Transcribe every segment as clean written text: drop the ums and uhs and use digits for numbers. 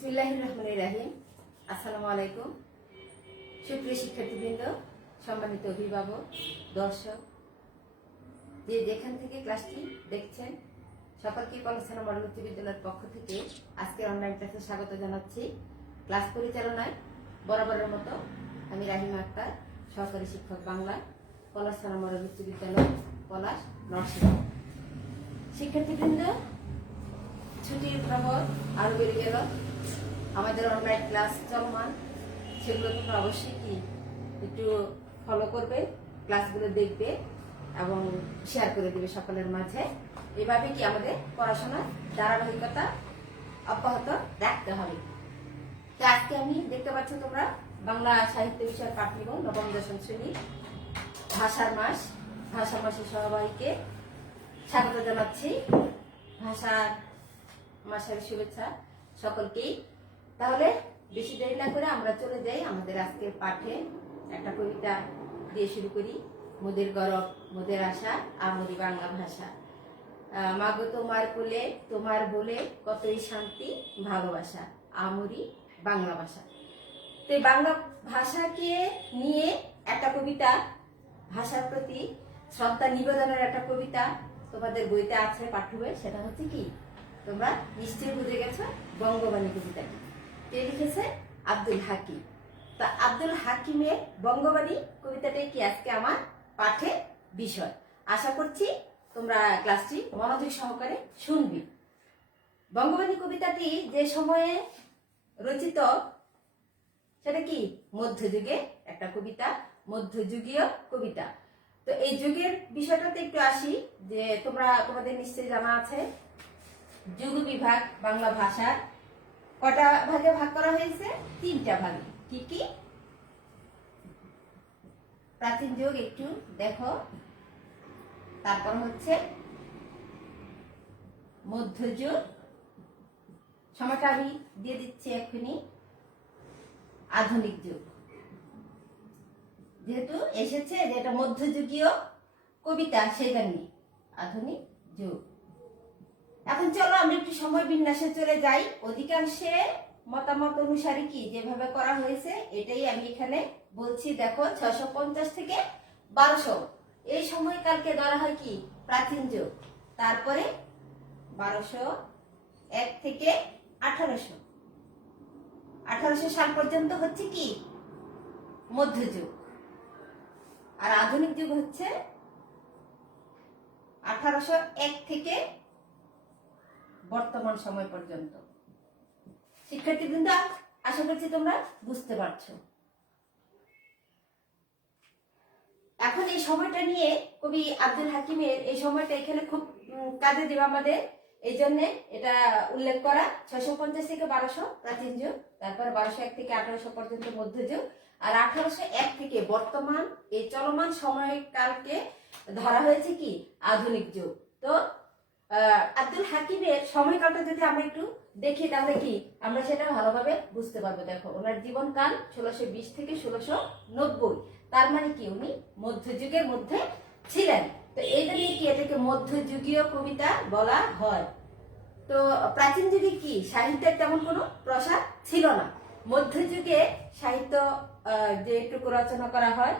বিসমিল্লাহির রহমানির রহিম। আসসালামু আলাইকুম। সুপ্রিয় শিক্ষার্থীবৃন্দ, সম্মানিত অভিভাবক, দর্শক, যে যেখান থেকে ক্লাসটি দেখছেন সকলকে কলসিন্দুর মডেল উচ্চ বিদ্যালয়ের পক্ষ থেকে আজকের অনলাইন ক্লাসে স্বাগত জানাচ্ছি। ক্লাস পরিচালনায় বরাবরের মতো আমি রাহিমা আক্তার, সহকারী শিক্ষক বাংলা, কলসিন্দুর মডেল উচ্চ বিদ্যালয়, পলাশ, নরসিংহ। শিক্ষার্থীবৃন্দ, ছুটির খবর আরো বেড়ে গেল। আমাদের অনলাইন ক্লাস চলমান, সেগুলো তোমরা অবশ্যই কি একটু ফলো করবে, ক্লাসগুলো দেখবে এবং শেয়ার করে দেবে সকলের মাঝে। এভাবে কি আমাদের পড়াশোনার ধারাবাহিকতা অব্যাহত রাখতে হবে। তো আজকে আমি দেখতে পাচ্ছ তোমরা বাংলা সাহিত্য বিষয়ের পাঠ নিব, নবম দশম শ্রেণী ভাষার মাসের সহবাহীকে স্বাগত জানাচ্ছি। ভাষার মাসের শুভেচ্ছা সকলকেই। তাহলে বেশি দেরি না করে আমরা চলে যাই আমাদের আজকের পাঠে। একটা কবিতা দিয়ে শুরু করি। মোদের গরব মোদের আশা আমরি বাংলা ভাষা, মাগো তোমার কোলে তোমার বলে কতই শান্তি ভালোবাসা আমরি বাংলা ভাষা। তো এই বাংলা ভাষাকে নিয়ে একটা কবিতা, ভাষার প্রতি শ্রদ্ধা নিবেদনের একটা কবিতা তোমাদের বইতে আছে, পাঠ্য বই। সেটা হচ্ছে কি, তোমরা নিশ্চয়ই বুঝে গেছো, বঙ্গবাণী কবিতাটি। কে লিখেছে? আব্দুল হাকিম। তা আব্দুল হাকিমের বঙ্গবাণী কবিতাটাই কি আজকে আমার পাঠের বিষয়। আশা করছি তোমরা ক্লাসটি মনোযোগ সহকারে শুনবি। বঙ্গবাণী কবিতাটি যে সময়ে রচিত, সেটা কি মধ্যযুগে একটা কবিতা, মধ্যযুগীয় কবিতা। তো এই যুগের বিষয়টাতে একটু আসি, যে তোমাদের নিশ্চয়ই জানা আছে যুগ বিভাগ বাংলা ভাষার কটা ভাগে ভাগ করা হয়েছে? 3টা ভাগে। কি কি? প্রাচীন যুগ একটু দেখো, তারপর হচ্ছে মধ্যযুগ, সময়টা আমি দিয়ে দিচ্ছি এক্ষুনি, আধুনিক যুগ। যেহেতু এসেছে যে এটা মধ্যযুগীয় কবিতা, সেই জন্য আধুনিক যুগ। এখন চলো আমরা একটু সময় বিন্যাসে চলে যাই। অধিকাংশে মতামত অনুসারে কি যেভাবে করা হয়েছে এটাই আমি এখানে বলছি। দেখো 650 থেকে 1200 এই সময়কালকে ধরা হয় কি প্রাচীন যুগ। তারপরে 1201 থেকে 1800 সাল পর্যন্ত হচ্ছে কি মধ্যযুগ। আর আধুনিক যুগ হচ্ছে 1801 থেকে বর্তমান সময় পর্যন্ত। শিক্ষার্থীবৃন্দ, আশা করছি তোমরা বুঝতে পারছো। এখন এই সময়টা নিয়ে কবি আব্দুল হাকিমের এই সময়টা এখানে খুব কাজে দেবে আমাদের, এই জন্যে এটা উল্লেখ করা। 650 থেকে 1200 প্রাচীন যুগ, তারপরে 1201 থেকে 1800 পর্যন্ত মধ্যযুগ, আর 1801 থেকে বর্তমান এই চলমান সময়কালকে ধরা হয়েছে কি আধুনিক যুগ। তো আব্দুল হাকিমের সময়কালটা যদি আমরা একটু দেখি, তাহলে কি আমরা সেটা ভালোভাবে বুঝতে পারবো। দেখো, ওনার জীবনকাল 1620 থেকে 1690, তার মানে কি উনি মধ্যযুগের মধ্যে ছিলেন। তো এই জন্য কি এটাকে মধ্যযুগীয় কবিতা বলা হয়। তো প্রাচীন যুগে কি সাহিত্যের তেমন কোনো প্রসার ছিল না। মধ্যযুগে সাহিত্য যেটুকু রচনা করা হয়,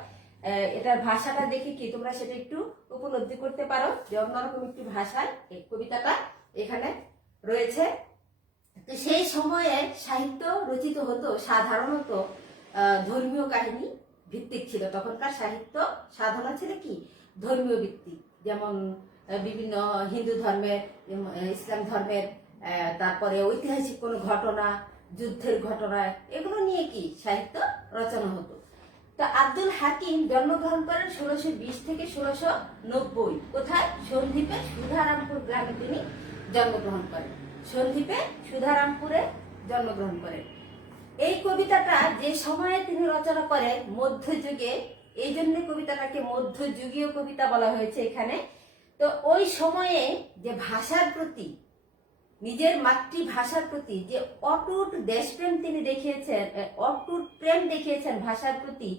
এটার ভাষাটা দেখে কি তোমরা সেটা একটু উপলব্ধি করতে পারো যে অন্যরকম একটি ভাষায় এই কবিতাটা এখানে রয়েছে। তো সেই সময়ে সাহিত্য রচিত হতো সাধারণত ধর্মীয় কাহিনী ভিত্তিক ছিল। তখনকার সাহিত্য সাধনা ছিল কি ধর্মীয় ভিত্তিক, যেমন বিভিন্ন হিন্দু ধর্মের, ইসলাম ধর্মের, তারপরে ঐতিহাসিক কোনো ঘটনা, যুদ্ধের ঘটনা, এগুলো নিয়ে কি সাহিত্য রচনা হতো। তো আব্দুল হাকিম জন্মগ্রহণ করেন 1620 থেকে 1690। কোথায়? সন্দ্বীপে সুধারামপুর গ্রামে তিনি জন্মগ্রহণ করেন। সন্দ্বীপে সুধারামপুরে জন্মগ্রহণ করেন। এই কবিতাটা যে সময়ে তিনি রচনা করেন মধ্যযুগে, এই জন্য কবিতাটাকে মধ্যযুগীয় কবিতা বলা হয়েছে এখানে। তো ওই সময়ে যে ভাষার প্রতি, নিজের মাতৃভাষার প্রতি যে অটুট দেশপ্রেম তিনি দেখিয়েছেন, অটুট প্রেম দেখিয়েছেন ভাষার প্রতি,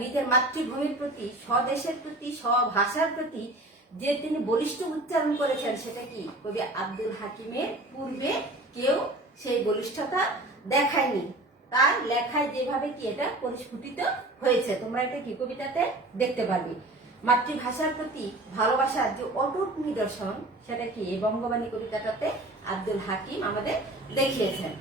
নিজের মাতৃভূমির প্রতি, স্বদেশের প্রতি, স্বভাষার প্রতি যে তিনি বলিষ্ঠ উচ্চারণ করেছেন, সেটা কি কবি আব্দুল হাকিমের পূর্বে কেউ সেই বলিষ্ঠতা দেখায়নি। তার লেখায় যেভাবে কি এটা পরিস্ফুটিত হয়েছে, তোমরা এটা কি কবিতাতে দেখতে পারবে। মাতৃভাষার প্রতি ভালোবাসার যে অটুট নিদর্শন, সেটা কি এই বঙ্গবাণী কবিতাটাতে আব্দুল হাকিম আমাদের দেখিয়েছেন।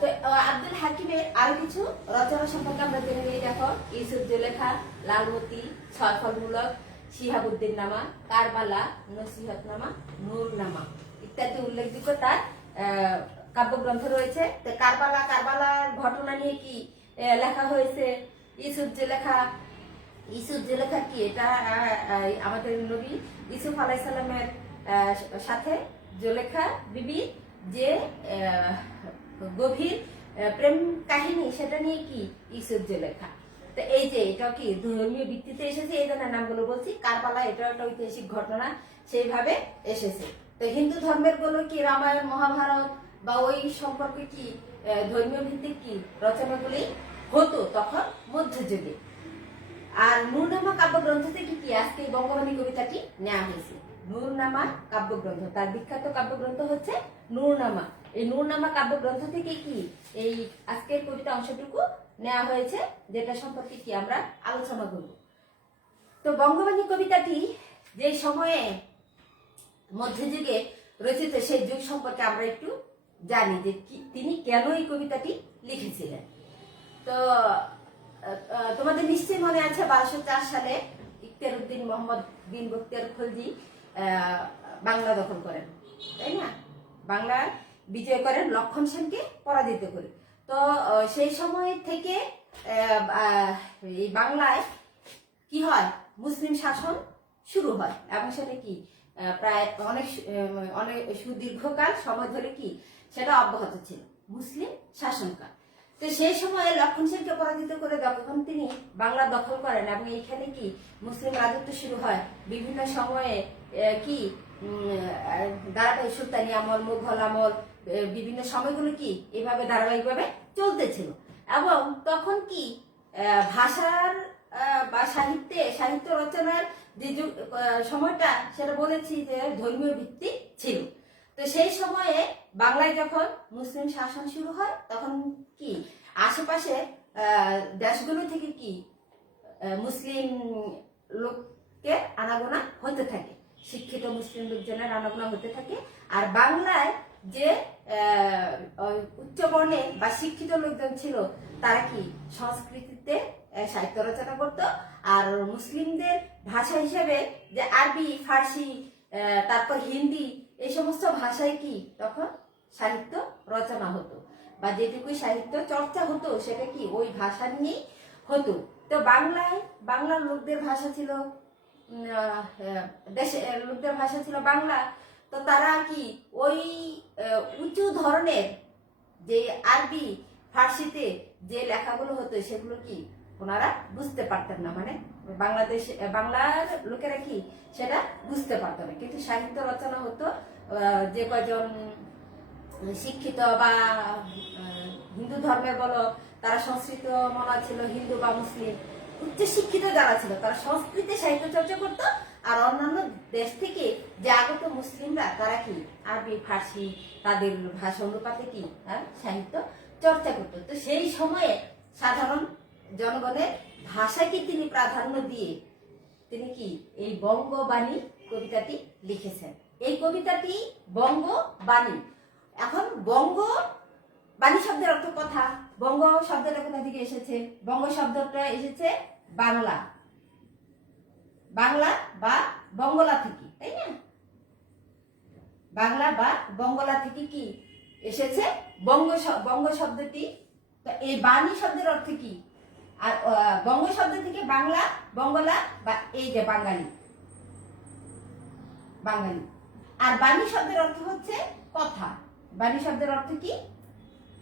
তো আব্দুল হাকিমের আরো কিছু রচনা সম্পর্কে আমরা জেনে নিই। দেখো, ইউসুফ জুলেখা, লালমতি, ছয়ফলমূলক, শিহাবুদ্দিন নামা, কারবালা, নসিহতনামা, নূরনামা ইত্যাদি উল্লেখযোগ্য তার কাব্যগ্রন্থ রয়েছে। তো কারবালার ঘটনা নিয়ে কি লেখা হয়েছে। ইউসুফ জুলেখা কি, এটা আমাদের নবী ইউসুফ আলাইহিস সালামের সাথে জুলেখা বিবি যে গভীর প্রেম কাহিনী, সেটা নিয়ে কি ইউসুফ জুলেখা। তো এই যে এটা কি ধর্মীয় ভিত্তিতে এসেছে, এই জন্য নামগুলো বলছি। কারবালা এটা একটা ঐতিহাসিক ঘটনা, সেইভাবে এসেছে। তো হিন্দু ধর্মের গুলো কি রামায়ণ, মহাভারত বা ওই সম্পর্কে কি ধর্মীয় ভিত্তিক কি রচনাগুলি হতো তখন মধ্যযুগে। আর নূরনামা কাব্যগ্রন্থ থেকে কি আজকে বঙ্গবাণী কবিতাটি নেওয়া হয়েছে। নূরনামা কাব্যগ্রন্থ, তার বিখ্যাত কাব্যগ্রন্থ হচ্ছে নূরনামা। এই নূরনামা কাব্যগ্রন্থ থেকে কি এই আজকের কবিতা অংশটুকু নেওয়া হয়েছে, যেটা সম্পর্কে কি আমরা আলোচনা করব। তো বঙ্গবাণী কবিতাটি যে সময়ে মধ্যযুগে রচিত, সেই যুগ সম্পর্কে আমরা একটু জানি যে তিনি কেন এই কবিতাটি লিখেছিলেন। তো তোমাদের নিশ্চয়ই মনে আছে 1204 সালে ইখতিয়ার উদ্দিন মোহাম্মদ বিন বখতিয়ার খলজি বাংলা দখল করেন, তাই না? বাংলা বিজয় করেন লক্ষণ সেনকে পরাজিত করে। তো সেই সময় থেকে এই বাংলায় কি হয়, মুসলিম শাসন শুরু হয় এবং সেটা কি প্রায় অনেক সুদীর্ঘকাল সময় ধরে কি সেটা অব্যাহত ছিল, মুসলিম শাসনকাল। তো সেই সময়ে লক্ষণ সেনকে পরাজিত করে যখন তিনি বাংলা দখল করেন এবং এইখানে কি মুসলিম রাজত্ব শুরু হয়, বিভিন্ন সময়ে কি ধারাবাহিক সুলতানি আমল, মুঘল আমল, বিভিন্ন সময়গুলো কি এভাবে ধারাবাহিকভাবে চলতেছিল। এবং তখন কি ভাষার বা সাহিত্য রচনার যে সময়টা, সেটা বলেছি যে ধর্মীয় ভিত্তিক ছিল। তো সেই সময়ে বাংলায় যখন মুসলিম শাসন শুরু হয়, তখন কি আশেপাশে দেশগুলো থেকে কি মুসলিম লোককে আনাগোনা হতে থাকে, শিক্ষিত মুসলিম লোকজনের আনাগোনা হতে থাকে। আর বাংলায় যে উচ্চবর্ণের বা শিক্ষিত লোকজন ছিল, তারা কি সংস্কৃতিতে সাহিত্য রচনা করত। আর মুসলিমদের ভাষা হিসেবে যে আরবি, ফার্সি, তারপর হিন্দি, এই সমস্ত ভাষায় কি তখন সাহিত্য রচনা হতো, বা যেটুকুই সাহিত্য চর্চা হতো সেটা কি ওই ভাষা নিয়েই হতো। তো বাংলার লোকদের ভাষা ছিল, দেশের লোকদের ভাষা ছিল বাংলা। তো তারা কি ওই উঁচু ধরনের যে আরবি, ফার্সিতে যে লেখাগুলো হতো, সেগুলো কি ওনারা বুঝতে পারতেন না। মানে বাংলার লোকেরা কি সেটা বুঝতে পারতো না। কিন্তু সাহিত্য রচনা হতো, যে কয়জন শিক্ষিত বা হিন্দু ধর্মের বলো, তারা সংস্কৃত মনা ছিল, হিন্দু বা মুসলিম উচ্চ শিক্ষিত যারা ছিল, তারা সংস্কৃতে সাহিত্য চর্চা করতো। আর অন্যান্য দেশ থেকে যে আগত মুসলিমরা, তারা কি আরবি, ফার্সি, তাদের ভাষা অনুপাতে কি সাহিত্য চর্চা করতো। তো সেই সময়ে সাধারণ জনগণের ভাষাকে তিনি প্রাধান্য দিয়ে তিনি কি এই বঙ্গবাণী কবিতাটি লিখেছেন। এই কবিতাটি বঙ্গবাণী। এখন বঙ্গবাণী শব্দের অর্থ কথা। বঙ্গ শব্দটা কোথা থেকে এসেছে? বঙ্গ শব্দটা এসেছে বাংলা বা বঙ্গলা থেকে, তাই না? বাংলা বা বঙ্গলা থেকে কি এসেছে বঙ্গ শব্দটি। তো এই বাণী শব্দের অর্থ কি? আর বঙ্গ শব্দ থেকে বাংলা, বঙ্গলা বা এই যে বাঙালি। আর বাণী শব্দের অর্থ হচ্ছে কথা। বাণী শব্দের অর্থ কি?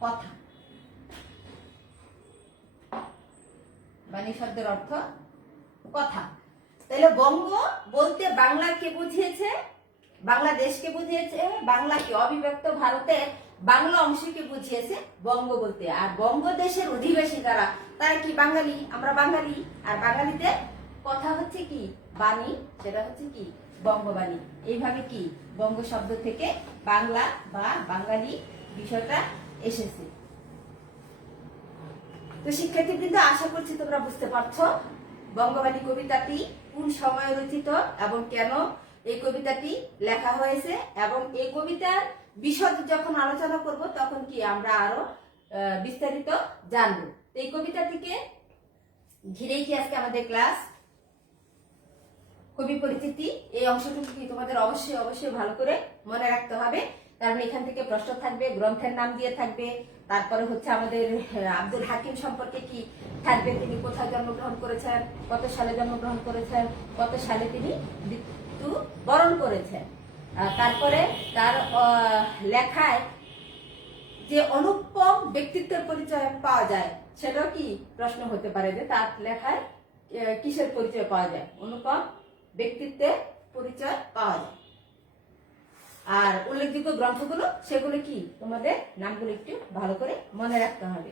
কথা। বাণী শব্দের অর্থ কথা। তাহলে বঙ্গ বলতে বাংলাকে বুঝিয়েছে, বাংলাদেশকে বুঝিয়েছে, বাংলাকে অবিভক্ত ভারতের বাংলা অংশকে বুঝিয়েছে বঙ্গ বলতে। আর বঙ্গদেশের অধিবাসী যারা, তারা কি বাঙালি, আমরা বাঙালি। আর বাঙালিদের কথা হচ্ছে কি বাণী, সেটা হচ্ছে কি বঙ্গবাণী। এইভাবে কি বঙ্গ শব্দ থেকে বাংলা বা বাঙালি বিষয়টা এসেছে। তো শিক্ষার্থীবৃন্দ, আশা করছি তোমরা বুঝতে পারছো বঙ্গবাণী কবিতাটি কোন সময়ে রচিত এবং কেন এই কবিতাটি লেখা হয়েছে, এবং এই কবিতার বিশদ যখন আলোচনা করব তখন কি আমরা আরো বিস্তারিত জানবো। এই কবিতাটিকে ঘিরেই কি আজকে আমাদের ক্লাস। কবি পরিচিতি এই অংশটুকু কি তোমাদের অবশ্যই অবশ্যই ভালো করে মনে রাখতে হবে, কারণ এখান থেকে প্রশ্ন থাকবে, গ্রন্থের নাম দিয়ে থাকবে, তারপরে হচ্ছে আমাদের আব্দুল হাকিম সম্পর্কে কি থাকবে, তিনি কোথায় জন্মগ্রহণ করেছেন, কত সালে জন্মগ্রহণ করেছেন, কত সালে তিনি মৃত্যুবরণ করেছেন, তারপরে তার লেখায় যে অনুপম ব্যক্তিত্বের পরিচয় পাওয়া যায় সেটাও কি প্রশ্ন হতে পারে, যে তার লেখায় কিসের পরিচয় পাওয়া যায়, অনুপম ব্যক্তিত্বের পরিচয় পাওয়া যায়। আর উল্লেখযোগ্য গ্রন্থগুলো সেগুলো কি তোমাদের নামগুলো একটু ভালো করে মনে রাখতে হবে।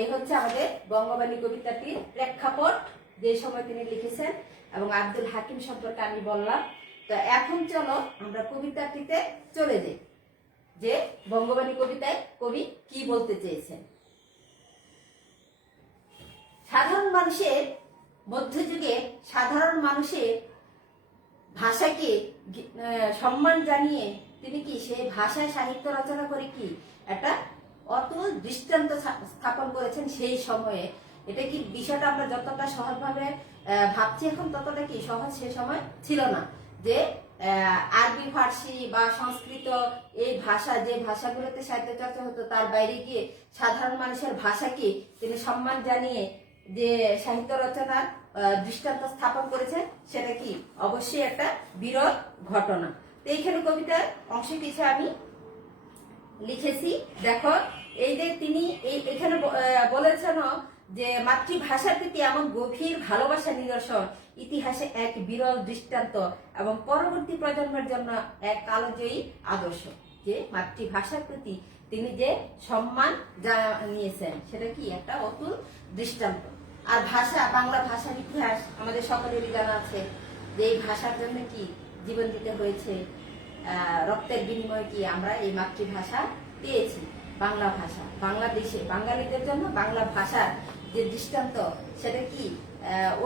এই হচ্ছে আমাদের বঙ্গবাণী কবিতাটির প্রেক্ষাপট, যে সময় তিনি লিখেছেন, এবং আব্দুল হাকিম সম্পর্কে আমি বললাম। তো এখন চলো আমরা কবিতাটিতে চলে যাই, যে বঙ্গবাণী কবিতায় কবি কি বলতে চেয়েছেন। সাধারণ মানুষের মধ্যযুগে সাধারণ মানুষের ভাষাকে সম্মান জানিয়ে তিনি কি সেই ভাষায় সাহিত্য রচনা করে কি একটা অতুল দৃষ্টান্ত স্থাপন করেছেন সেই সময়ে। এটা কি বিষয়টা আমরা যতটা সহজভাবে ভাবছি এখন, ততটা কি সহজ সে সময় ছিল না, যে আরবি ফার্সি বা সংস্কৃত এই ভাষা, যে ভাষাগুলোতে সাহিত্য চর্চা হতো, তার বাইরে গিয়ে সাধারণ মানুষের ভাষাকে তিনি সম্মান জানিয়ে যে সাহিত্য রচনার দৃষ্টান্ত স্থাপন করেছেন, সেটা কি অবশ্যই একটা বিরল ঘটনা। তো এইখানে কবিতার অংশ কিছু আমি লিখেছি, দেখো। এই যে তিনি এখানে বলেছেন যে মাতৃভাষার প্রতি এমন গভীর ভালোবাসা নিদর্শন ইতিহাসে এক বিরল দৃষ্টান্ত এবং পরবর্তী প্রজন্মের জন্য এক কালজয়ী আদর্শ। যে মাতৃভাষার প্রতি তিনি যে সম্মান জানিয়েছেন সেটা কি একটা অতুল দৃষ্টান্ত। আর ভাষা, বাংলা ভাষার ইতিহাস আমাদের সকলেরই জানা আছে, যে এই ভাষার জন্য কি জীবন দিতে হয়েছে, রক্তের বিনিময়ে কি আমরা এই মাতৃভাষা পেয়েছি। বাংলা ভাষা বাংলাদেশে বাঙালিদের জন্য বাংলা ভাষার যে দৃষ্টান্ত, সেটা কি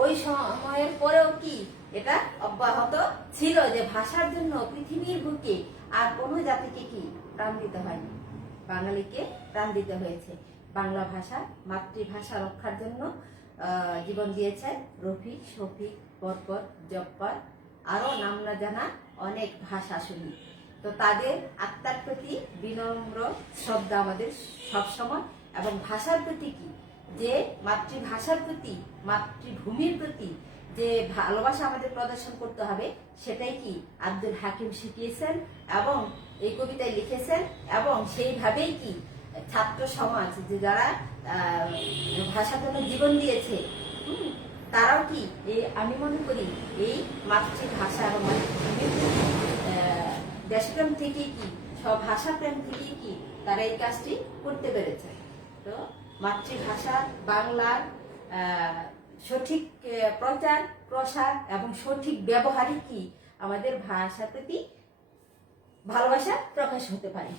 ওই সময়ের পরেও কি এটা অব্যাহত ছিল, যে ভাষার জন্য পৃথিবীর বুকে আর কোনো জাতিকে কি প্রাণ দিতে হয়নি, বাঙালিকে প্রাণ দিতে হয়েছে। বাংলা ভাষা, মাতৃভাষা রক্ষার জন্য জীবন দিয়েছে রফিক, শফিক, বরকত, জব্বার, আরো নাম না জানা অনেক ভাষাশুনি। তো তাদের আত্মার প্রতি বিনম্র শ্রদ্ধা আমাদের সবসময়, এবং ভাষার প্রতি কি, যে মাতৃভাষার প্রতি, মাতৃভূমির প্রতি যে ভালোবাসা আমাদের প্রদর্শন করতে হবে, সেটাই কি আব্দুল হাকিম শিখিয়েছেন এবং এই কবিতায় লিখেছেন। এবং সেইভাবেই কি ছাত্র সমাজ, যে যারা ভাষার জন্য জীবন দিয়েছে, তারাও কি আমি মনে করি এই মাতৃভাষা এবং দেশপ্রেম থেকে কি, সব ভাষা প্রেম থেকে কি তারা এই কাজটি করতে পেরেছে। তো মাতৃভাষা বাংলার সঠিক প্রচার প্রসার এবং সঠিক ব্যবহারই কি আমাদের ভাষার প্রতি ভালোবাসা প্রকাশ হতে পারে।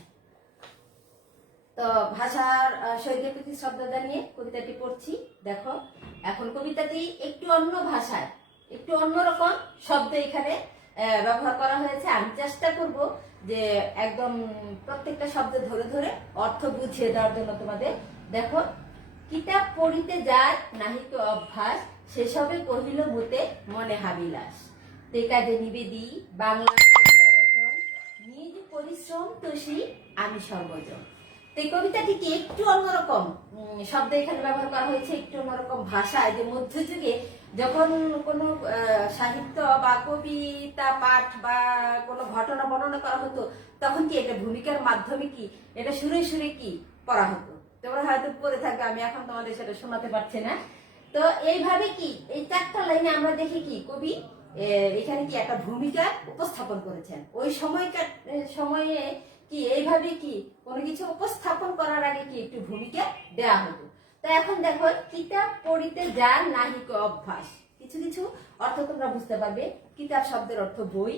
তো ভাষার শহীদের প্রতি শ্রদ্ধা জানিয়ে কবিতাটি পড়ছি। দেখো, এখন কবিতাটি একটু অন্য ভাষায়, একটু অন্যরকম শব্দ এখানে ব্যবহার করা হয়েছে। আমি চেষ্টা করব যে একদম প্রত্যেকটা শব্দ ধরে ধরে অর্থ বুঝিয়ে দেওয়ার জন্য তোমাদের। দেখো, কিতাব পড়িতে যায় নাহিক অভ্যাস, সেসবে কহিল মুতে মনে হাবিলাস, তে কাজে নিবেদি বাংলা রচন, নিজ পরিশ্রম তোষি আমি সর্বজন। এই কবিতাটিকে একটু অন্যরকম শব্দ এখানে ব্যবহার করা হয়েছে, একটু অন্যরকম ভাষায়। যে মধ্যযুগে যখন কোনো সাহিত্য বা কবিতা পাঠ বা কোনো ঘটনা বর্ণনা করা হতো, তখন কি এটা ভূমিকার মাধ্যমে কি এটা সুরে সুরে কি পড়া হতো। তোমরা হয়তো পড়ে থাকবে, আমি এখন তোমাদের সেটা শোনাতে পারছি না। তো এইভাবে কি এই চারটা লাইনে আমরা দেখি কি কবি এখানে কি একটা ভূমিকা উপস্থাপন করেছেন। ওই সময়ে কি এইভাবে কি কোনো কিছু উপস্থাপন করার আগে কি একটু ভূমিকা দেয়া হতো। তো এখন দেখো, কিতাব পড়িতে যার নাহিক অভ্যাস, কিছু কিছু অর্থ তোমরা বুঝতে পারবে। কিতাব শব্দের অর্থ বই,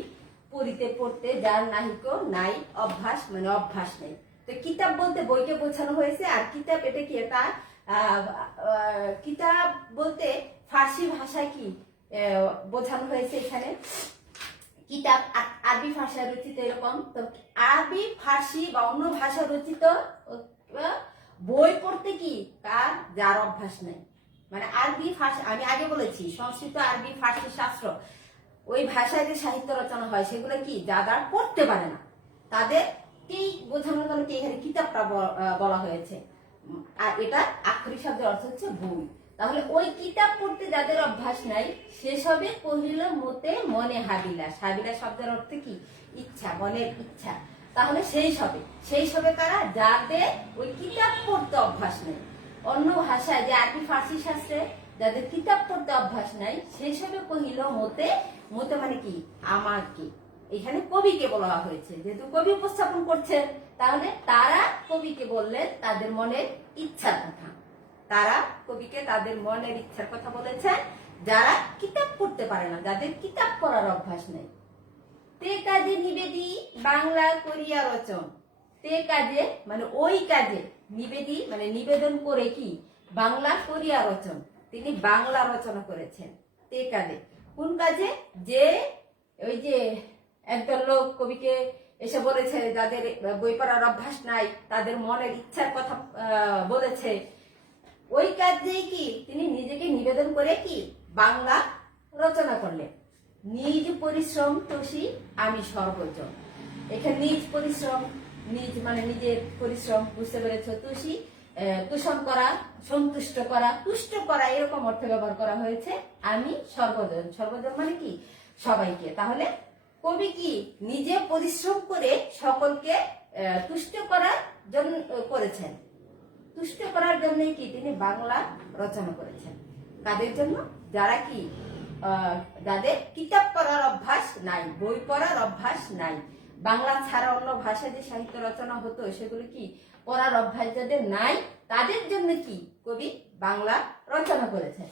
পড়িতে পড়তে যার নাহিক নাই অভ্যাস মানে অভ্যাস নেই। তো তো কিতাব বলতে বইকে বোঝানো হয়েছে, আর কিতাব এটা কি, এটা কিতাব বলতে ফার্সি ভাষায় কি বোঝানো হয়েছে এখানে। কিতাব আরবি ভাষায় রচিত, এরকম তো আরবি ফার্সি বা অন্য ভাষা রচিত বই পড়তে কি কার যার অভ্যাস নেই, মানে আরবি ফার্সি, আমি আগে বলেছি সংস্কৃত আরবি ফার্সি শাস্ত্র ওই ভাষায় যে সাহিত্য রচনা হয় সেগুলো কি যারা পড়তে পারে না তাদেরকেই বোঝানোর জন্য কি এখানে কিতাবটা বলা হয়েছে। আর এটা আক্ষরিক শব্দের অর্থ হচ্ছে বই। তাহলে ওই কিতাব পড়তে যাদের অভ্যাস নাই সেসবে কহিল মতে মনে হাবিলাস। হাবিলাস শব্দের অর্থ কি ইচ্ছা, মনের ইচ্ছা। তাহলে সেই সবে কারা, যাদের ওই কিতাব পড়তে অভ্যাস নেই, অন্য ভাষায় যে আরবি ফার্সি শাস্ত্রে যাদের কিতাব পড়তে অভ্যাস নাই সেই সবে কহিল মতে, মতে মানে কি আমার কি, এখানে কবিকে বলা হয়েছে, যেহেতু কবি উপস্থাপন করছেন তাহলে তারা কবিকে বললেন তাদের মনের ইচ্ছার কথা। তারা কবিকে তাদের মনের ইচ্ছার কথা বলেছেন যারা কিতাব পড়তে পারে না, যাদের কিতাব পড়ার অভ্যাস নেই। তে কাজে নিবেদি বাংলা করিয়া রচন। তে কাজে মানে ওই কাজে, নিবেদি মানে নিবেদন করে কি বাংলা করিয়া রচন, তিনি বাংলা রচনা করেছেন। তে কাজে কোন কাজে, যে ওই যে একদল লোক কবিকে এসে বলেছে যাদের বই পড়ার অভ্যাস নাই তাদের মনের ইচ্ছার কথা বলেছে, ওই কাজে কি তিনি নিজেকে নিবেদন করে কি বাংলা রচনা করলেন। নিজ পরিশ্রম তোষী আমি সর্বজন। এখানে নিজ পরিশ্রম, নিজ মানে নিজের পরিশ্রম, বুঝতে পেরেছ, তোষী তোষণ করা, সন্তুষ্ট করা, তুষ্ট করা, এরকম অর্থ ব্যবহার করা হয়েছে। আমি সর্বজন, সর্বজন মানে কি সবাইকে। তাহলে কবি কি নিজে পরিশ্রম করে সকলকে তুষ্ট করার জন্য করেছেন, তুষ্ট করার জন্য কি তিনি বাংলা রচনা করেছেন। কাদের জন্য, যারা কি যাদের কিতাব পড়ার অভ্যাস নাই, বই পড়ার অভ্যাস নাই, বাংলা ছাড়া অন্য ভাষায় যে সাহিত্য রচনা হতো সেগুলো কি পড়ার অভ্যাস যাদের নাই তাদের জন্য কি কবি বাংলা রচনা করেছেন।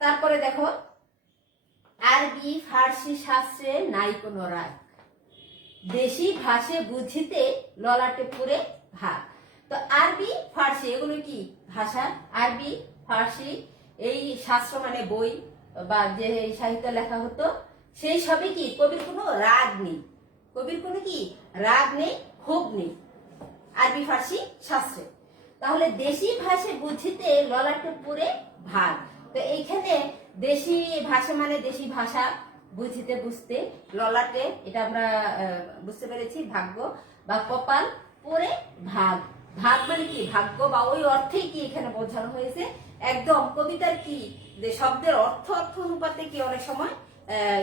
তারপরে দেখো, আরবি ফার্সি শাস্ত্রে নাই কোনো রাগ, দেশি ভাষে বুঝিতে ললাটে পুরে ভাগ। তো আরবি ফার্সি এগুলো কি ভাষা, আরবি ফার্সি এই শাস্ত্র মানে বই বা যে সাহিত্য লেখা হতো সেই সবই কি কবির কোনো রাগ নেই, কবির কোনো কি রাগ নেই, ক্ষোভ নেই আরবি ফার্সি শাস্ত্রে। তাহলে দেশি ভাষে বুঝিতে ললাটে পুরে ভাগ। তো এইখানে দেশি ভাষা মানে দেশি ভাষা, বুঝিতে বুঝতে, ললাটে এটা আমরা বুঝতে পেরেছি ভাগ্য বা কপাল, পরে ভাগ। ভাগ মানে কি ভাগ্য, বা ওই অর্থেই কি এখানে বোঝানো হয়েছে। একদম কবিতার কি যে শব্দের অর্থ অনুপাতে কি অনেক সময়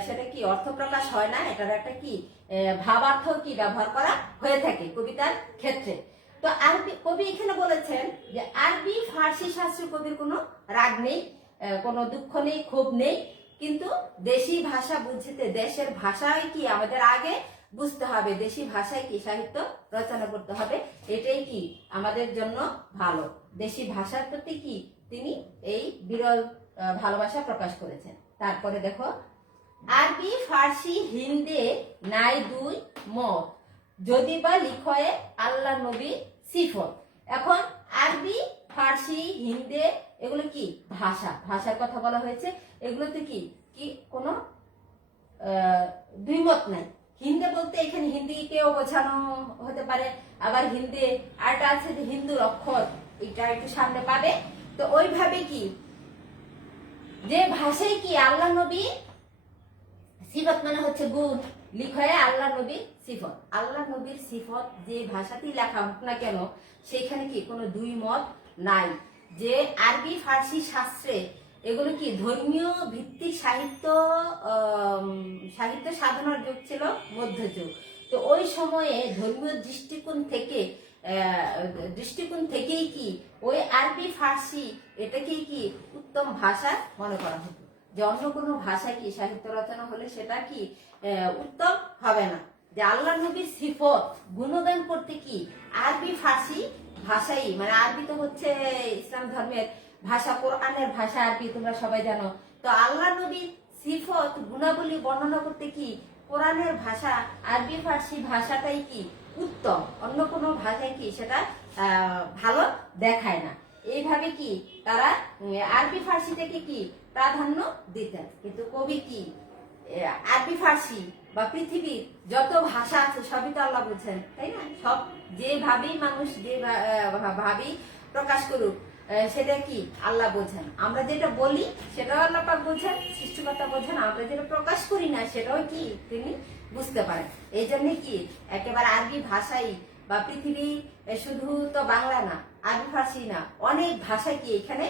সেটা কি অর্থ প্রকাশ হয় না, এটার একটা কি ভাবার্থ কি ব্যবহার করা হয়ে থাকে কবিতার ক্ষেত্রে। তো আরবি কবি এখানে বলেছেন যে আরবি ফার্সি শাস্ত্রে কবির কোনো রাগ নেই, কোনো দুঃখ নেই, ক্ষোভ নেই, কিন্তু দেশি ভাষা বুঝতে, দেশের ভাষায় কি আমাদের আগে বুঝতে হবে, দেশি ভাষায় কি সাহিত্য রচনা করতে হবে, এটাই কি আমাদের জন্য ভালো। দেশি ভাষার প্রতি কি তিনি এই বিরল ভালোবাসা প্রকাশ করেছেন। তারপরে দেখো, আরবি ফার্সি হিন্দে নাই দুই মত, যদি বা লিখয়ে আল্লাহ নবী সিফত। এখন আরবি ফার্সি হিন্দে এগুলো কি ভাষা, ভাষার কথা বলা হয়েছে, এগুলোতে কি কি কোনো দুই মত নাই। হিন্দে বলতে এখানে হিন্দিকেও বোঝানো হতে পারে, আবার হিন্দে আরটা আছে যে হিন্দুর অক্ষর, এটা একটু সামনে পাবে। তো ওইভাবে কি যে ভাষায় কি আল্লাহ নবী সিফত মানে হচ্ছে গুণ, লিখয়ে আল্লাহ নবীর সিফত, আল্লাহ নবীর সিফত যে ভাষাতেই লেখা হোক না কেন সেখানে কি কোনো দুই মত নাই। যে আরবি ফার্সি শাস্ত্রে এগুলো কি ধর্মীয় ভিত্তিক সাহিত্য, সাহিত্য সাধনার যুগ ছিল মধ্যযুগ। তো ওই সময়ে ধর্মীয় দৃষ্টিকোণ থেকেই কি ওই আরবি ফার্সি এটাকেই কি উত্তম ভাষা মনে করা হতো, যে অন্য কোনো ভাষায় কি সাহিত্য রচনা হলে সেটা কি উত্তম হবে না। যে আল্লাহ নবীর সিফত গুণগান করতে কি আরবি ফার্সি ভাষাই, মানে আরবি তো হচ্ছে ইসলাম ধর্মের ভাষা, কোরআনের ভাষা আরবি, তোমরা সবাই জানো। তো আল্লাহ নবীর সিফত গুণাবলী বর্ণনা করতে কি কোরআনের ভাষা আরবি ফার্সি ভাষাটাই কি উত্তম, অন্য কোনো ভাষায় কি সেটা ভালো দেখায় না। এইভাবে কি তারা আরবি ফার্সিটাকে কি প্রাধান্য দিতেন। কিন্তু কবি কি আরবি ফার্সি বা পৃথিবীর যত ভাষা আছে সবই তো আল্লাহ বুঝেন, তাই না? সব যেভাবেই মানুষ যে ভাবেই প্রকাশ করুক সেটা কি আল্লাহ বোঝেন। আমরা যেটা বলি সেটাও আল্লাহ পাক বোঝেন, সৃষ্টিকর্তা বোঝেন। আমরা যেটা প্রকাশ করি না সেটাও কি তিনি বুঝতে পারেন। এই জন্য কি একেবারে আরবি ভাষাই বা পৃথিবী শুধু তো বাংলা না, আরবি ফার্সি না, অনেক ভাষা কি এখানে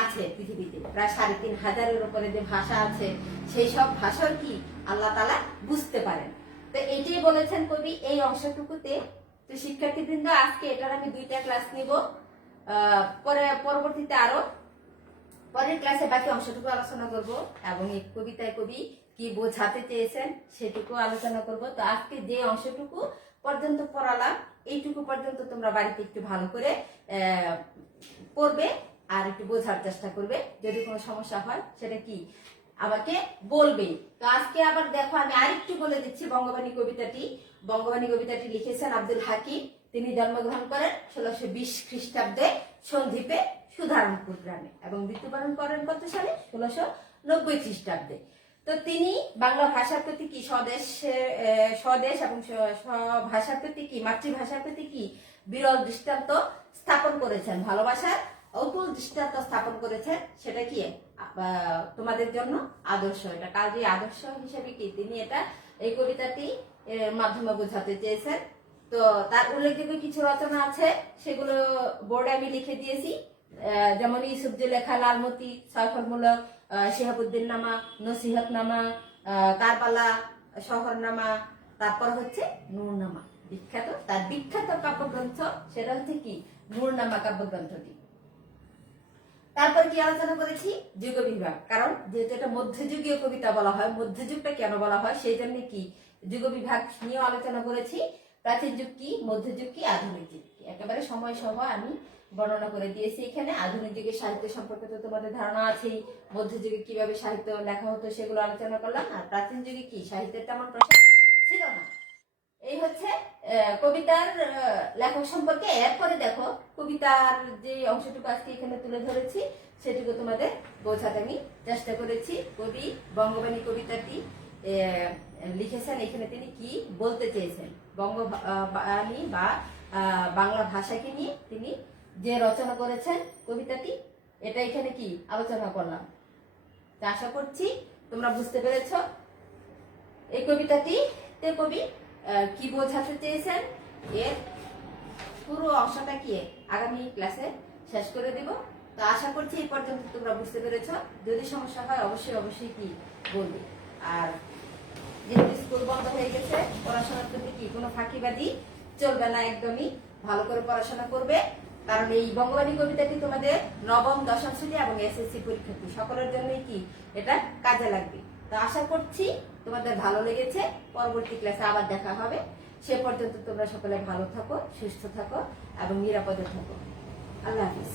আছে পৃথিবীতে। প্রায় ৩,৫০০-এর উপরে যে ভাষা আছে সেই সব ভাষার কি আল্লাহ তাআলা বুঝতে পারেন। তো এটাই বলেছেন কবি এই অংশটুকুতে। তো শিক্ষার্থীবৃন্দ, আজকে এটার আমি 2টা ক্লাস নিব, পরবর্তীতে আরো পরের ক্লাসে বাকি অংশটুকু আলোচনা করব এবং এই কবিতায় কবি কি বোঝাতে চেয়েছেন সেটুকু আলোচনা করব। তো আজকে যে অংশটুকু পর্যন্ত পড়ালাম এইটুকু পর্যন্ত তোমরা বাড়িতে একটু ভালো করে পড়বে আর একটু বোঝার চেষ্টা করবে। যদি কোনো সমস্যা হয় সেটা কি আমাকে বলবে। তো আজকে আবার দেখো আমি আরেকটু বলে দিচ্ছি বঙ্গবাণী কবিতাটি। বঙ্গবাণী কবিতাটি লিখেছেন আব্দুল হাকিম। তিনি জন্মগ্রহণ করেন 1620 খ্রিস্টাব্দে সন্দ্বীপে সুধারণপুর গ্রামে এবং মৃত্যুবরণ করেন কত সালে? 1690 খ্রিস্টাব্দে। তো তিনি বাংলা ভাষার প্রতি কি স্বদেশ এবং ভাষার প্রতি কি মাতৃভাষার প্রতি কি বিরল দৃষ্টান্ত স্থাপন করেছেন, ভালোবাসার অকুল দৃষ্টান্ত স্থাপন করেছেন। সেটা কি তোমাদের জন্য আদর্শ, এটা কাজী আদর্শ হিসেবে কি তিনি এটা এই কবিতাটি মাধ্যমে বোঝাতে চেয়েছেন। তো তার উল্লেখযোগ্য কিছু রচনা আছে, সেগুলো বোর্ডে আমি লিখে দিয়েছি। যেমন ইউসুফ জুলেখা, লালমতি, সয়ফলমূলক, শিহাবুদ্দিন নামা, নসিহত নামা, কারবালা শহরনামা, তারপর হচ্ছে নূরনামা। তার বিখ্যাত কাব্যগ্রন্থ সেটা হচ্ছে কি নূরনামা কাব্যগ্রন্থটি। তারপর কি আলোচনা করেছি? যুগ বিভাগ। কারণ যেহেতু এটা মধ্যযুগীয় কবিতা বলা হয়, মধ্যযুগটা কেন বলা হয় সেই জন্য কি যুগ বিভাগ নিয়েও আলোচনা করেছি। প্রাচীন যুগ কি, মধ্যযুগ কি, আধুনিক যুগ কি, একেবারে সময় সহ আমি বর্ণনা করে দিয়েছি এখানে। আধুনিক যুগের সাহিত্য সম্পর্কে তো তোমাদের ধারণা আছেই, মধ্যযুগে কিভাবে সাহিত্য লেখা হতো সেগুলো আলোচনা করলাম। আর প্রাচীন যুগে কি সাহিত্যের তেমন প্রসার ছিল না। এই হচ্ছে কবিতার লেখক সম্পর্কে। এরপরে দেখো কবিতার যে অংশটুকু আজকে এখানে তুলে ধরেছি সেটুকু তোমাদের বোঝাতে আমি চেষ্টা করেছি। কবি বঙ্গবাণী কবিতাটি লিখেছেন, এখানে তিনি কি বলতে চেয়েছেন, বঙ্গবাণী বা বাংলা ভাষাকে নিয়ে তিনি যে রচনা করেছেন কবিতাটি, এটা এখানে কি আলোচনা করলাম। আশা করছি তোমরা বুঝতে পেরেছ এই কবিতাটিতে কবি কি বোঝাতে চেয়েছেন। এর পুরো অংশটা কি আগামী ক্লাসে শেষ করে দেব। তো আশা করছি এই পর্যন্ত তোমরা বুঝতে পেরেছ। যদি সমস্যা হয় অবশ্যই কি বলবে। আর যেহেতু স্কুল বন্ধ হয়ে গেছে, পড়াশোনার প্রতি কি কোনো ফাঁকিবাদী চলবে না, একদমই ভালো করে পড়াশোনা করবে। কারণ এই বঙ্গবাণী কবিতাটি তোমাদের নবম, দশম শ্রেণী এবং এসএসসি পরীক্ষার্থী সকলের জন্যই কি এটা কাজে লাগবে। তো আশা করছি তোমাদের ভালো লেগেছে। পরবর্তী ক্লাসে আবার দেখা হবে। সে পর্যন্ত তোমরা সকলে ভালো থাকো, সুস্থ থাকো এবং নিরাপদে থাকো। আল্লাহ হাফিজ।